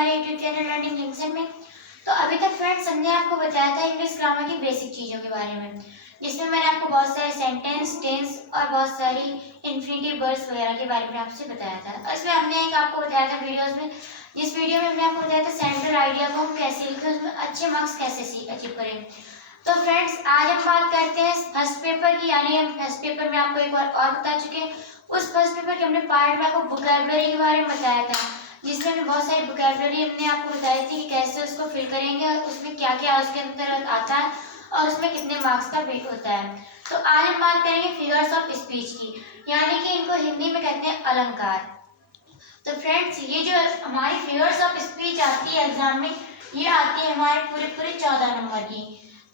हमारे YouTube channel learning लिंक्सन में। तो अभी तक फ्रेंड्स हमने आपको बताया था इंग्लिश ग्रामर की बेसिक चीज़ों के बारे में, जिसमें मैंने आपको बहुत सारे सेंटेंस, टेंस और बहुत सारी इन्फिनेटिव वर्ड्स वगैरह के बारे में आपसे बताया था। और इसमें हमने एक आपको बताया था वीडियोस में, जिस वीडियो में हमने आपको बताया था सेंट्रल आइडिया को हम कैसे लिखें, उसमें अच्छे मार्क्स कैसे अचीव करें। तो फ्रेंड्स आज हम बात करते हैं फर्स्ट पेपर की, यानी हम फर्स्ट पेपर में आपको एक बार और बता चुके हैं। उस फर्स्ट पेपर के हमने पार्ट में आपको वोकैबुलरी के बारे में बताया था, जिसमें हमने बहुत सारी वोकैबुलरी हमने आपको बताई थी कि कैसे उसको फिल करेंगे और उसमें क्या क्या उसके अंदर आता है और उसमें कितने मार्क्स का वेट होता है। तो आज हम बात करेंगे फिगर्स ऑफ स्पीच की, यानी कि इनको हिंदी में कहते हैं अलंकार। तो फ्रेंड्स ये जो हमारी फिगर्स ऑफ स्पीच आती है एग्जाम में, ये आती है हमारे पूरे 14 नंबर की।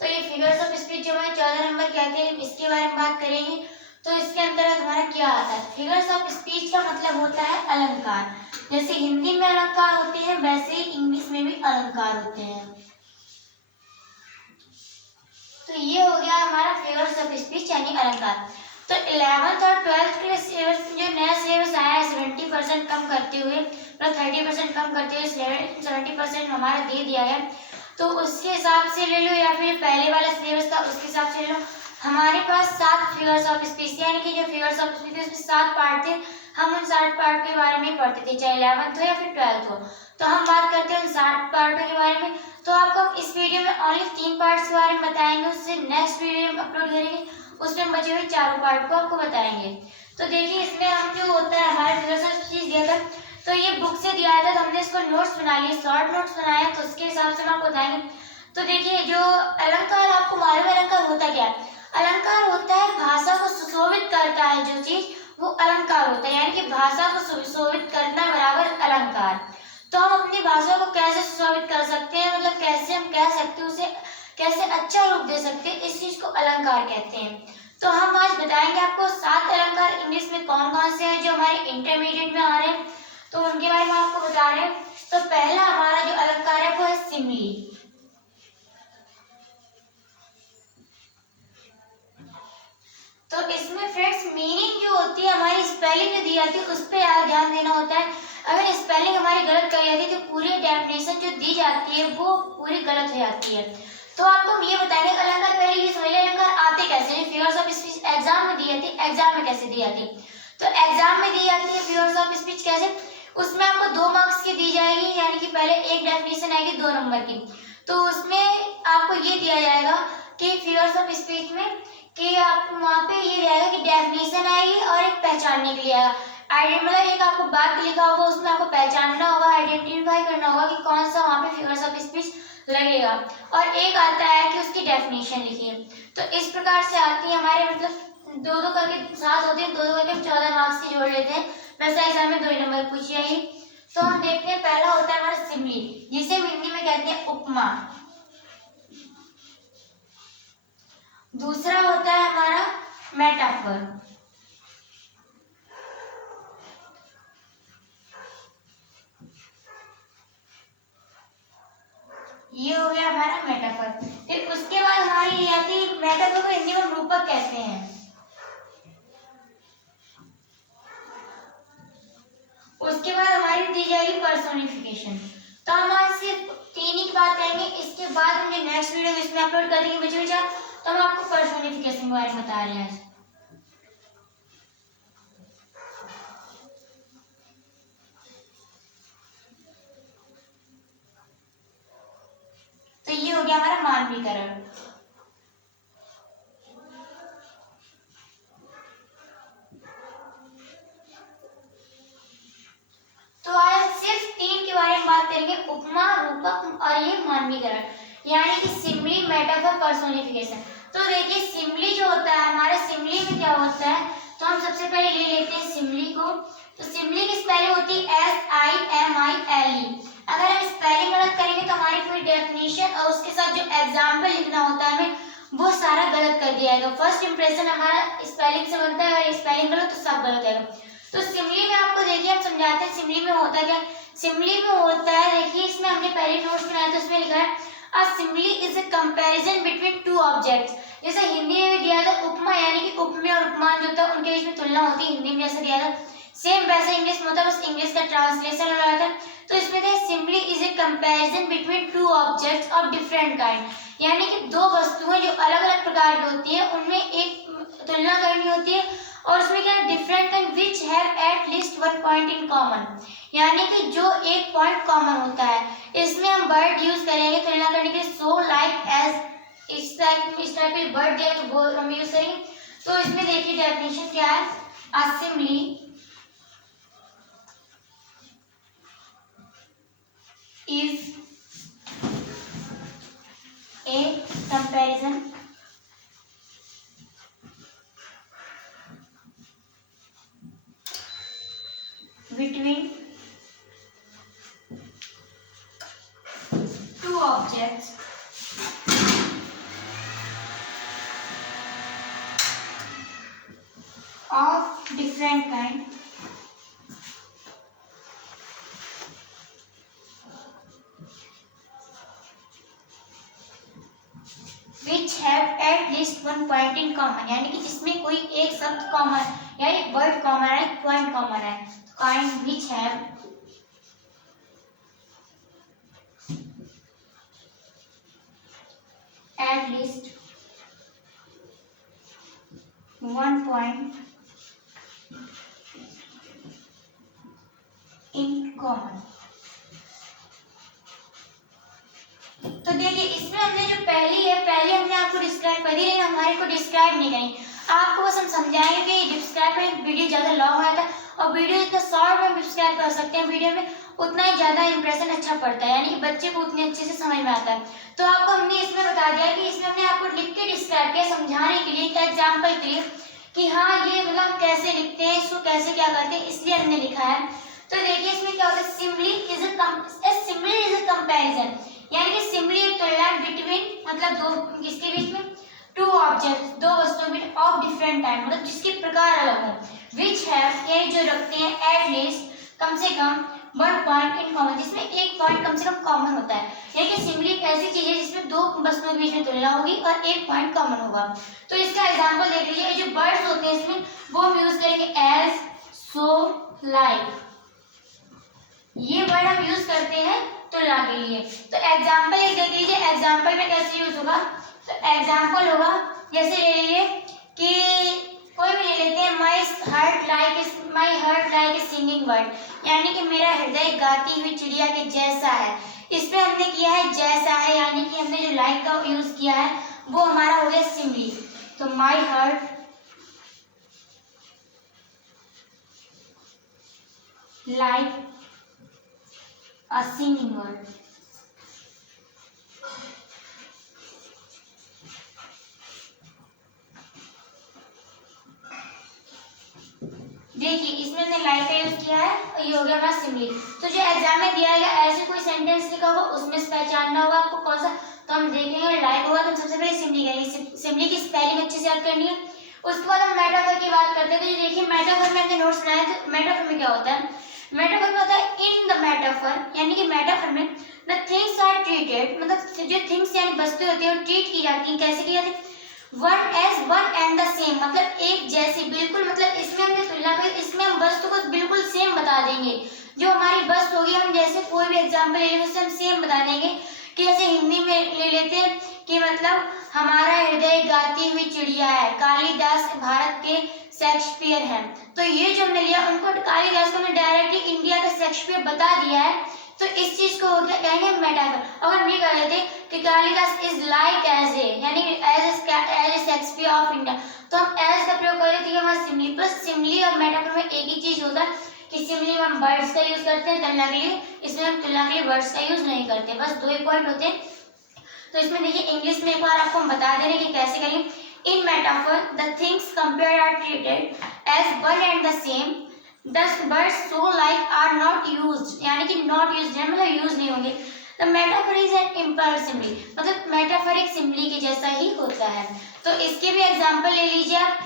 तो ये फिगर्स ऑफ स्पीच जो हमारे 14 नंबर के आते हैं, इसके बारे में बात करेंगे। तो इसके अंतर्गत हमारा क्या आता है, फिगर्स ऑफ स्पीच का मतलब होता है अलंकार। जैसे हिंदी में अलंकार होते हैं, वैसे ही इंग्लिश में भी अलंकार होते हैं। तो ये हो गया हमारा फिगर्स ऑफ स्पीच यानी अलंकार। तो 11th और 12th के सिलेबस जो नया सिलेबस आया है 70% कम करते हुए, मतलब 30% कम करते हुए 70% हमारा दे दिया है। तो उसके हिसाब से ले लो या फिर पहले वाला सिलेबस था उसके हिसाब से ले लो। हमारे पास 7 फिगर्स ऑफ स्पीच, यानी कि जो फिगर्स ऑफ स्पीच उसमें 7 पार्ट थे। हम उन 7 पार्ट के बारे में पढ़ते थे, चाहे 11th हो या फिर 12th हो। तो हम बात करते हैं उन 7 पार्टों के बारे में। तो आपको हम इस वीडियो में ओनली 3 पार्ट्स के बारे में बताएंगे, उससे नेक्स्ट वीडियो में अपलोड करेंगे, उसमें बचे हुए 4 पार्ट को आपको बताएंगे। तो देखिए इसमें हम जो होता है हमारे फिगर्स ऑफ स्पीच दिया था, तो ये बुक से दिया था, तो हमने इसको नोट्स बना लिए, शॉर्ट नोट्स बनाए, तो उसके हिसाब से हम आपको बताएंगे। तो देखिए जो अलंकार, आपको मालूम है अलंकार होता क्या है? अलंकार होता है भाषा को सुशोभित करता है जो चीज, वो अलंकार होता है। यानी कि भाषा को सुशोभित करना बराबर अलंकार। तो हम अपनी भाषा को कैसे सुशोभित कर सकते हैं, मतलब कैसे हम कह सकते हैं, उसे कैसे अच्छा रूप दे सकते हैं, इस चीज को अलंकार कहते हैं। तो हम आज बताएंगे आपको 7 अलंकार इंग्लिश में कौन कौन से हैं जो हमारे इंटरमीडिएट में आ रहे हैं, तो उनके बारे में आपको बता रहे हैं। तो पहला हमारा जो अलंकार है वो है सिमली। तो इसमें फ्रेंड्स मीनिंग जो होती है, हमारी स्पेलिंग जो दी जाती है उस पर ध्यान देना होता है। अगर स्पेलिंग हमारी गलत करी जाती है तो पूरी डेफिनेशन जो दी जाती है वो पूरी गलत हो जाती है। तो आपको हम ये बताएंगे अलंकार, पहले ये समझ लें अलंकार आते कैसे हैं। फिगर्स ऑफ स्पीच एग्जाम में दी जाती है, एग्जाम में कैसे दी जाती है? तो एग्जाम में दी जाती है फिगर्स ऑफ स्पीच कैसे, उसमें आपको 2 मार्क्स की दी जाएगी, यानी कि पहले एक डेफिनेशन आएगी 2 नंबर की। तो उसमें आपको ये दिया जाएगा कि फिगर्स ऑफ स्पीच में कि आप वहाँ पे ये रहेगा कि डेफिनेशन आएगी और एक पहचानने के लिए आएगा। मतलब एक आपको वाक्य लिखा होगा, उसमें आपको पहचानना होगा, आइडेंटिफाई करना होगा कि कौन सा वहाँ पे फिगर्स ऑफ स्पीच लगेगा। और एक आता है कि उसकी डेफिनेशन लिखिए। तो इस प्रकार से आती है हमारे, मतलब 2-2 करके 7 होते हैं, 2-2 करके हम 14 मार्क्स की जोड़ लेते हैं। वैसे एग्जाम में 2 ही नंबर पूछी जाएगी। तो हम देखते हैं पहला होता है हमारा सिमली, जिसे हम हिंदी में कहते हैं उपमा। दूसरा होता है हमारा मेटाफर। ये हो गया हमारा मेटाफर। फिर उसके बाद हमारी ये आती है, मेटाफर को हिंदी में रूपक कहते हैं। उसके बाद हमारी दी जाएगी पर्सोनिफिकेशन। तो हम आज सिर्फ 3 ही बात करेंगे, इसके बाद हम नेक्स्ट वीडियो इसमें अपलोड करेंगे बच्चे बच्चा। तो हम आपको पर्सोनिफिकेशन के बारे में बता रहे हैं। तो ये हो गया हमारा मानवीकरण। तो आज सिर्फ 3 के बारे में बात करेंगे, उपमा, रूपक और ये मानवीकरण, यानी कि सिमली, मेटाफर, पर्सोनिफिकेशन। तो देखिए सिमली जो होता है हमारा, सिमली में क्या होता है, तो हम सबसे पहले ले लेते हैं सिमली को। तो सिमली की स्पेलिंग होती है SIMILE। अगर हम स्पेलिंग गलत करेंगे तो हमारी पूरी डेफिनेशन और उसके साथ जो एग्जाम्पल लिखना होता है हमें, वो सारा गलत कर दिया जाएगा। फर्स्ट इंप्रेशन हमारा स्पेलिंग से बनता है, अगर स्पेलिंग गलत तो सब गलत आएगा। तो सिमली में आपको देखिए हम समझाते हैं सिमली में होता क्या। सिमली में होता है, देखिए इसमें हमने पहले नोट्स बनाया तो उसमें लिखा है a simile is a comparison between 2 objects. जैसे हिंदी में भी दिया था उपमा, यानी कि उपमेय और उपमान जो था उनके बीच में तुलना होती है, हिंदी में जैसे दिया था सेम वैसे इंग्लिश में होता है, बस इंग्लिश का ट्रांसलेशन हो रहा था। तो इसमें थे simile is objects of different kind, यानी कि दो वस्तुएं जो अलग अलग प्रकार की होती है उनमें एक तुलना करनी होती है, और उसमें क्या है, different kind which have at least one point in common, यानी कि जो एक पॉइंट कॉमन होता है। इसमें हम वर्ड यूज करेंगे तुलना करने के लिए, सो लाइक एज, इस टाइप के वर्ड दिया तो वो हम यूज करेंगे। तो इसमें देखिए डेफिनेशन क्या है, a simile is a comparison between two objects of different kind which have at least one point in common, यानी कि जिसमें कोई एक शब्द कॉमन या एक वर्ड कॉमन है, पॉइंट कॉमन है। Kind which have at least one point in common। तो देखिए इसमें हमने जो पहली हमने आपको डिस्क्राइब कर दी, लेकिन हमारे को डिस्क्राइब नहीं करी, आपको बस हम समझाएंगे कि डिस्क्राइब करें। वीडियो ज़्यादा लॉन्ग हो जाता है और वीडियो जितना शॉर्ट में डिस्क्राइब कर सकते हैं वीडियो में, उतना ही ज़्यादा इंप्रेशन अच्छा पड़ता है, यानी कि बच्चे को उतने अच्छे से समझ में आता है। तो आपको हमने इसमें बता दिया कि इसमें हमने आपको लिख के डिस्क्राइब किया समझाने के लिए, एग्जाम्पल के लिए कि हाँ ये मतलब कैसे लिखते हैं, इसको कैसे क्या करते हैं, इसलिए हमने लिखा है। तो देखिए इसमें क्या होता है, सिंपली इज अ कंपैरिजन, यानी कि सिंपली एक तुलना बिटवीन मतलब दो, इसके बीच में टू ऑब्जेक्ट्स, दो वस्तुओं में ऑफ डिफरेंट टाइप, मतलब जिसके प्रकार अलग हो, विच हैव ये जो रखते हैं एट लीस्ट कम से कम वन पॉइंट इन कॉमन, जिसमें एक पॉइंट कम से कम कॉमन होता है, यानी कि सिंपली एक ऐसी चीज है जिसमें दो वस्तुओं के बीच में तुलना होगी और एक पॉइंट कॉमन होगा। तो इसका एग्जांपल देख लीजिए, जो वर्ड्स होते हैं इसमें वो हम यूज करेंगे एज, सो, लाइक, ये वर्ड हम यूज करते हैं तुलना के लिए। तो एग्जांपल एक देख लीजिए, एग्जांपल में कैसे यूज होगा, तो एग्जांपल होगा जैसे ले लीजिए कि कोई भी ले लेते हैं, my heart like A singing bird, यानी कि मेरा हृदय गाती हुई चिड़िया के जैसा है। इसमें हमने किया है जैसा है, यानी कि हमने जो लाइक का यूज किया है वो हमारा हो गया सिंपली। तो my heart like a singing bird। देखिए इसमें हमने लाइक का यूज किया है और ये हो गया हमारा सिंपली। तो जो एग्जाम में दिया गया ऐसे कोई सेंटेंस लिखा होगा उसमें से पहचानना होगा आपको कौन सा, तो हम देखेंगे लाइक होगा तो सबसे पहले सिंपली करेंगे, सिंपली की स्पेलिंग अच्छे से याद करनी है। उसके बाद हम मेटाफर की बात करते हैं। तो ये देखिए मेटाफर में हमने नोट्स बनाए, तो मेटाफर में क्या होता है, मेटाफर में होता है इन द मेटाफर, यानी कि मेटाफर में द थिंग्स आर ट्रीटेड, मतलब जो थिंग्स यानी वस्तुएं होती है वो ट्रीट की जाती है, कैसे की जाती है, one as one and the same, मतलब एक जैसी बिल्कुल, मतलब इसमें हमने तुलना कर, इसमें हम वस्तु को बिल्कुल सेम बता देंगे। जो हमारी वस्तु होगी, हम जैसे कोई भी एग्जांपल ले लेंगे उससे हम सेम बता देंगे। कि जैसे हिंदी में ले लेते हैं कि मतलब हमारा हृदय गाती हुई चिड़िया है, कालिदास भारत के शेक्सपियर हैं। तो ये जो हमने लिया उनको, कालिदास को हमने डायरेक्टली इंडिया का शेक्सपियर बता दिया है, तो इस चीज को कहेंगे मेटाफर। अगर हम ये कह लेते कि Kalidas is like as a, यानी एज शेक्सपियर ऑफ इंडिया, तो हम एज का प्रयोग कर लेते हैं हमारा सिंपली। प्लस सिंपली और मेटाफर में एक ही चीज होता है कि सिंपली में हम वर्ड्स का यूज करते हैं तुलना के लिए, इसमें हम तुलना के लिए वर्ड्स का यूज नहीं करते, बस दो ही पॉइंट होते हैं। तो इसमें देखिए इंग्लिश में एक बार आपको हम बता दे रहे हैं कि कैसे करेंगे। In metaphor the things compared are treated as one and the same, the words so like are not used, यानी कि not used है मतलब यूज नहीं होंगे। The metaphor is an implied simile, मतलब मेटाफर एक सिंपली के जैसा ही होता है। तो इसके भी एग्जांपल ले लीजिए आप,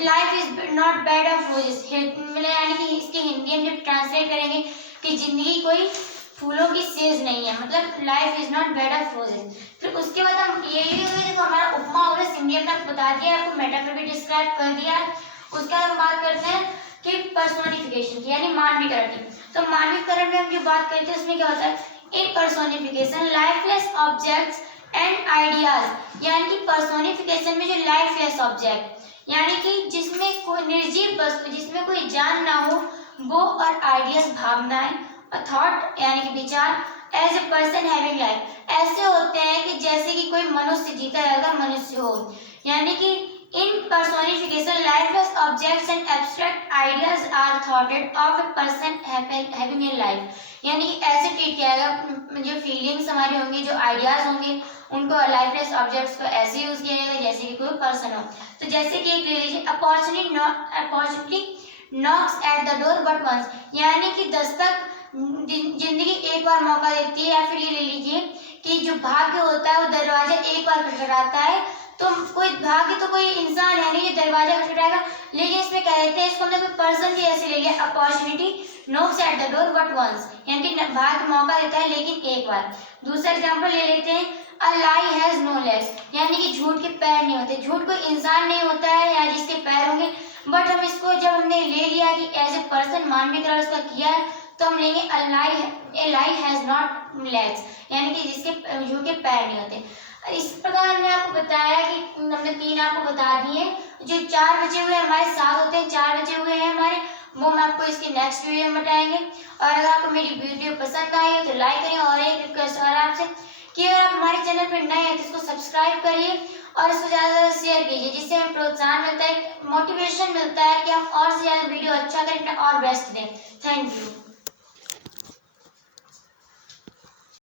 life is not bed of roses, यानी कि इसकी हिंदी हम जब ट्रांसलेट करेंगे कि जिंदगी कोई फूलों की सेज नहीं है, मतलब life is not bed of roses. फिर उसके बाद हम ये देखो हमारा उपमा हो गया, सिंपली हमने बता दिया, आपको मेटाफर भी डिस्क्राइब कर दिया। उसके बाद हम बात करते हैं कि पर्सोनिफिकेशन की, यानी मानवीकरण की। तो मानवीकरण में हम जो बात करते हैं उसमें क्या होता है, in personification lifeless objects and ideas, यानी कि पर्सोनिफिकेशन में जो लाइफलेस ऑब्जेक्ट यानी कि जिसमें कोई निर्जीव वस्तु, जिसमें कोई जान ना हो, वो और आइडियाज भावनाएं, थॉट यानी कि विचार, as a person having life, ऐसे होते हैं कि जैसे कि कोई मनुष्य जीता जाता मनुष्य हो, यानी कि in personification lifeless objects and abstract ideas are thoughted of a person having a life, यानी कि ऐसे ट्रीट किया जाएगा, जो फीलिंग्स हमारी होंगी, जो आइडियाज होंगे, उनको लाइफलेस ऑब्जेक्ट्स को ऐसे यूज किया जाएगा जैसे कि कोई पर्सन हो। तो जैसे कि एक ले लीजिए, opportunity knocks at the door but once, यानी कि दस्तक जिंदगी एक बार मौका देती है, या फिर ये ले लीजिए कि जो भाग्य होता है वो दरवाजा एक बार खटखटाता है, तो कोई भाग्य तो कोई इंसान है नहीं जो दरवाजा खटखटाएगा, लेकिन इसमें कह देते हैं, इसको हमने कोई पर्सन की ऐसे ले लिया, opportunity knocks at the door but once, यानी कि भाग्य मौका देता है लेकिन एक बार। दूसरा एग्जांपल ले लेते हैं, अ लाई हैज नो लेग्स, यानी कि झूठ के पैर नहीं होते, झूठ कोई इंसान नहीं होता है या जिसके पैर होंगे, बट हम इसको जब हमने ले लिया कि एज ए पर्सन मानवीय तरह उसका किया है, तो हम लेंगे ए लाई हैज नॉट लेग्स, यानी कि जिसके झूठ के पैर नहीं होते। इस प्रकार हमने आपको बताया कि हमने 3 आपको बता दिए, जो 4 बचे हुए हमारे 7 होते हैं, 4 बचे हुए हैं हमारे, वो मैं आपको इसके नेक्स्ट वीडियो में बताएंगे। और अगर आपको मेरी वीडियो पसंद आई है तो लाइक करें, और एक रिक्वेस्ट और आपसे कि अगर आप हमारे चैनल पर नए हैं तो इसको सब्सक्राइब करिए और इसको ज़्यादा से ज़्यादा शेयर कीजिए, जिससे हमें प्रोत्साहन मिलता है, मोटिवेशन मिलता है कि हम और से ज़्यादा वीडियो अच्छा करें और बेस्ट दें। Thank you.